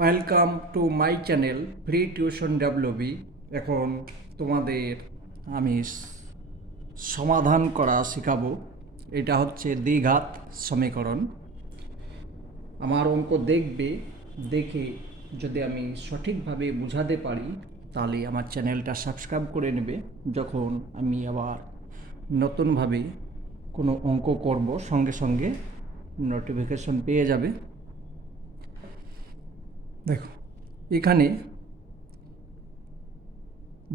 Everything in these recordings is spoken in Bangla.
Welcome to my channel free tuition WB এখন তোমাদের আমি সমাধান করা শেখাবো। এটা হচ্ছে দ্বিঘাত সমীকরণ। আমার অঙ্ক দেখবে, দেখে যদি আমি সঠিকভাবে বোঝাতে পারি, তাহলে আমার চ্যানেলটা সাবস্ক্রাইব করে নেবে। যখন আমি আবার নতুনভাবে কোনো অঙ্ক করব, সঙ্গে সঙ্গে নোটিফিকেশন পেয়ে যাবে। দেখো, এখানে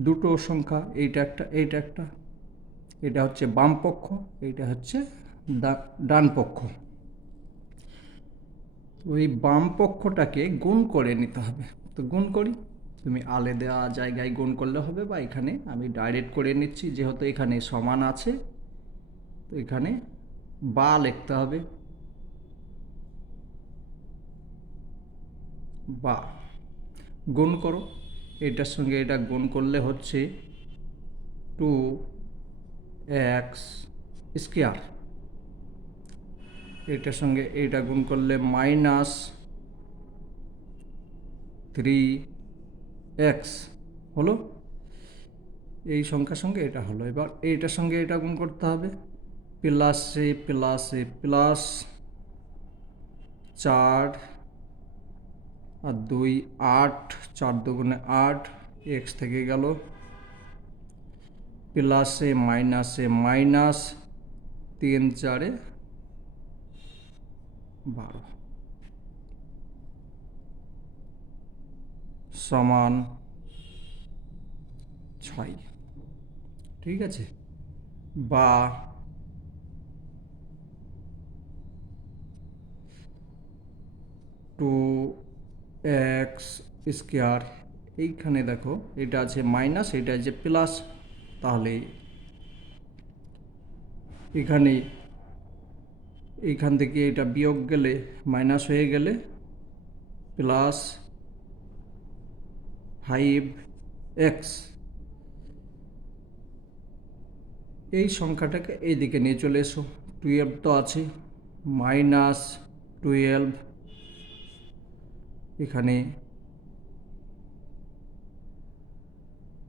দুটো সংখ্যা, এইটা একটা এইটা একটা, এটা হচ্ছে বাম পক্ষ, এইটা হচ্ছে ডান পক্ষ। ওই বাম পক্ষটাকে গুণ করে নিতে হবে। তো গুণ করি, তুমি আলে দেওয়া জায়গায় গুণ করলে হবে বা এখানে আমি ডাইরেক্ট করে নিচ্ছি, যেহেতু এখানে সমান আছে, তো এখানে বা লিখতে হবে। বা গুণ করো। এটার সঙ্গে এটা গুণ করলে হচ্ছে টু এক্স স্কোয়ার এটার সঙ্গে এটা গুণ করলে মাইনাস থ্রি এক্স হলো। এই সংখ্যার সঙ্গে এটা হলো। এবার এইটার সঙ্গে এটা গুণ করতে হবে। প্লাসে প্লাসে প্লাস চার আর দুই আট, চার দুগুণে আট, এক্স থেকে গেল। প্লাসে মাইনাসে মাইনাস তিন চারে বারো। সমান ছয়। ঠিক আছে? বা টু এক্স স্কোয়ার, এইখানে দেখো, এটা আছে মাইনাস, এটা আছে প্লাস, তাহলে এখানে এইখান থেকে এটা বিয়োগ গেলে মাইনাস হয়ে গেলে প্লাস ফাইভ এক্স। এই সংখ্যাটাকে এইদিকে নিয়ে চলে এসো। টুয়েলভ তো আছে, মাইনাস টুয়েলভ এখানে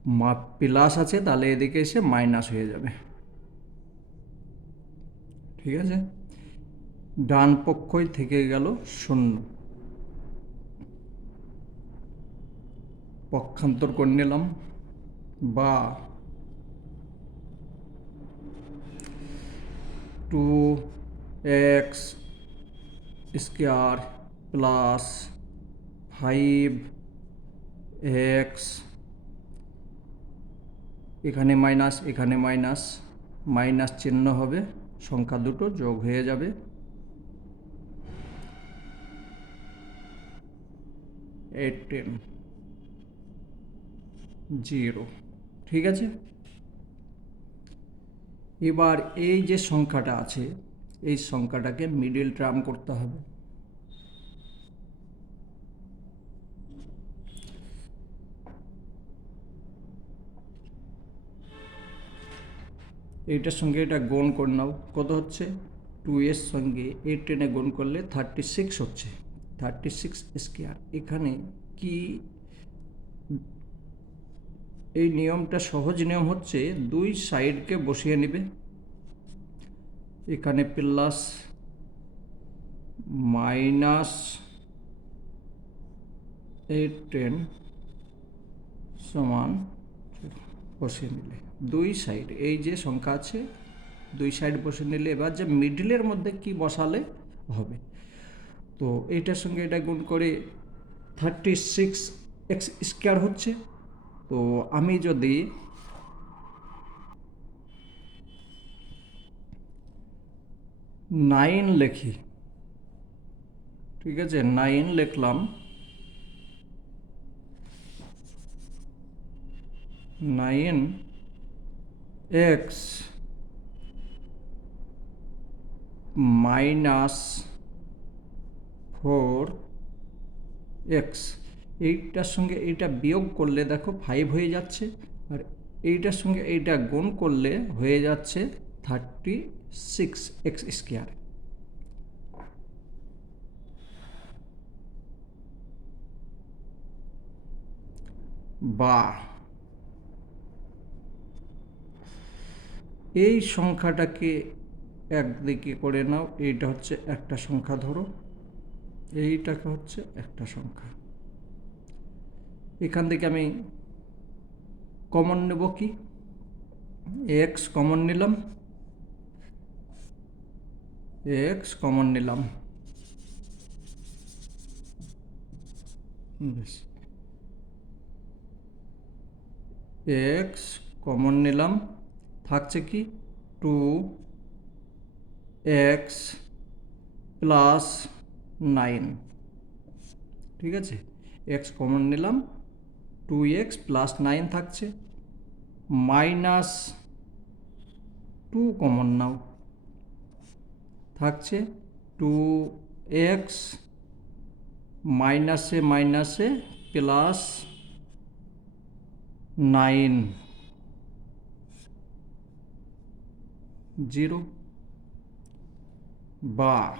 মা প্লাস আছে, তাহলে এদিকে এসে মাইনাস হয়ে যাবে। ঠিক আছে? ডান পক্ষই থেকে গেল শূন্য। পক্ষান্তর করে নিলাম। বা two x square plus five x, এখানে মাইনাস এখানে মাইনাস মাইনাস চিহ্ন হবে, সংখ্যা দুটো যোগ হয়ে যাবে। এইট টেন জিরো, ঠিক আছে? এবার এই যে সংখ্যাটা আছে, এই সংখ্যাটাকে মিডিল টার্ম করতে হবে। এইটার সঙ্গে এটা গুণ করে নাও। কত হচ্ছে? টু এর সঙ্গে এইট টেনে গুণ করলে থার্টি সিক্স হচ্ছে। থার্টি সিক্স স্কোয়ার এখানে কি এই নিয়মটা সহজ নিয়ম হচ্ছে দুই সাইডকে বসিয়ে নেবে। এখানে প্লাস মাইনাস এইট টেন সমান বসিয়ে নিলে। দুই সাইড এই যে সংখ্যা আছে, দুই সাইড বসিয়ে নিলে এবার যে মিডিলের মধ্যে কি বসালে হবে? তো এইটার সঙ্গে এটা গুণ করে থার্টি সিক্স এক্স স্কোয়ার হচ্ছে। তো আমি যদি নাইন লিখি, ঠিক আছে? নাইন লিখলাম। Nine x minus four x. এইটার সঙ্গে এইটা বিয়োগ করলে দেখো ফাইভ হয়ে যাচ্ছে, আর এইটার সঙ্গে এইটা গুণ করলে হয়ে যাচ্ছে থার্টি সিক্স এক্স স্কোয়ার। বা এই সংখ্যাটাকে একদিকে করে নাও, এইটা হচ্ছে একটা সংখ্যা ধরো, এইটাকে হচ্ছে একটা সংখ্যা। এখান থেকে আমি কমন নেব কি? এক্স কমন নিলাম এক্স কমন নিলাম। বেশ। এক্স কমন নিলাম থাকছে কি? টু এক্স প্লাস নাইন ঠিক আছে? এক্স কমন নিলাম। টু এক্স প্লাস নাইন থাকছে। মাইনাস টু কমন নাও। থাকছে টু এক্স মাইনাসে মাইনাসে প্লাস নাইন জিরো বা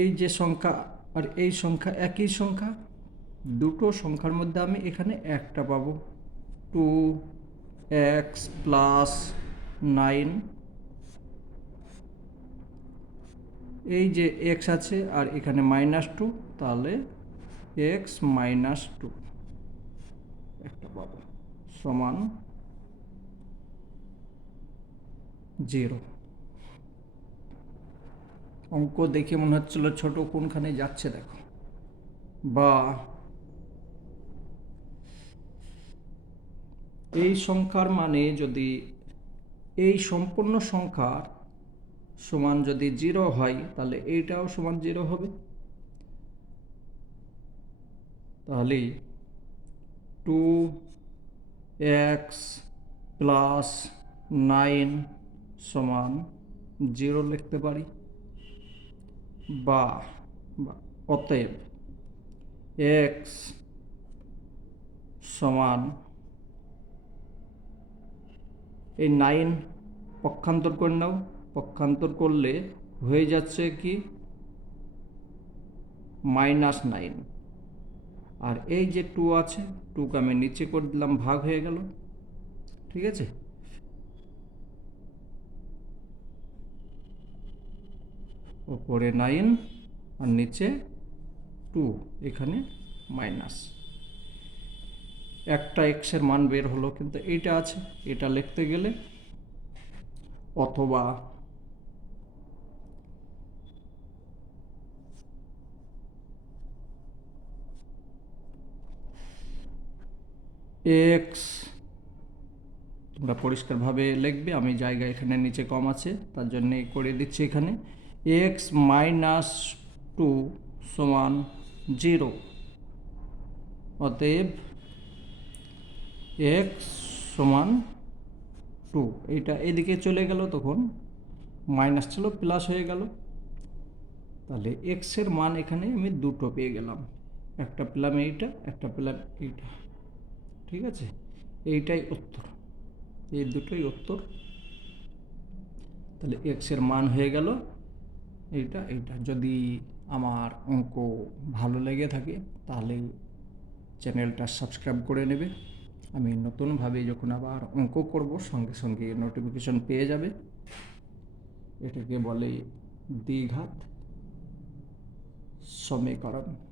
এই যে সংখ্যা আর এই সংখ্যা একই সংখ্যা, দুটো সংখ্যার মধ্যে আমি এখানে একটা পাবো। Two x plus nine. এই যে এক্স আছে আর এখানে মাইনাস টু, তাহলে এক্স মাইনাস টু। একটা পাবো। সমান জিরো। অঙ্ক দেখে মনে হচ্ছিল ছোট কোনখানে যাচ্ছে দেখো। বা এই সংখ্যার মানে যদি এই সম্পূর্ণ সংখ্যার সমান যদি জিরো হয়, তাহলে এইটাও সমান জিরো হবে। তাহলে টু এক্স প্লাস নাইন সমান জিরো লিখতে পারি। বা অতএব এক্স সমান এই নাইন পক্ষান্তর করে নাও। পক্ষান্তর করলে হয়ে যাচ্ছে কি? মাইনাস নাইন আর এই যে টু আছে টুকে আমি নিচে করে দিলাম, ভাগ হয়ে গেল। ঠিক আছে? ওপরে নাইন আর নিচে টু, এখানে মাইনাস। একটা এক্সের মান বের হলো, কিন্তু এইটা আছে, এটা লিখতে গেলে অথবা এক্স তোমরা পরিষ্কারভাবে লিখবে, আমি জায়গা এখানে নিচে কম আছে, তার জন্য করে দিচ্ছি এখানে। এক্স মাইনাস টু সমান জিরো অতএব এক্স সমান টু এইটা এদিকে চলে গেল তখন মাইনাস ছিল প্লাস হয়ে গেল। তাহলে এক্সের মান এখানে আমি দুটো পেয়ে গেলাম। একটা পেলাম এইটা, একটা পেলাম এইটা। ঠিক আছে? এইটাই উত্তর। এই দুটোই উত্তর। তাহলে এক্সের মান হয়ে গেল এইটা এইটা। যদি আমার অঙ্ক ভালো লেগে থাকে, তাহলে চ্যানেলটা সাবস্ক্রাইব করে নেবে। আমি নতুনভাবে যখন আবার অঙ্ক করব, সঙ্গে সঙ্গে নোটিফিকেশন পেয়ে যাবে। এটাকে বলে দ্বিঘাত সমীকরণ।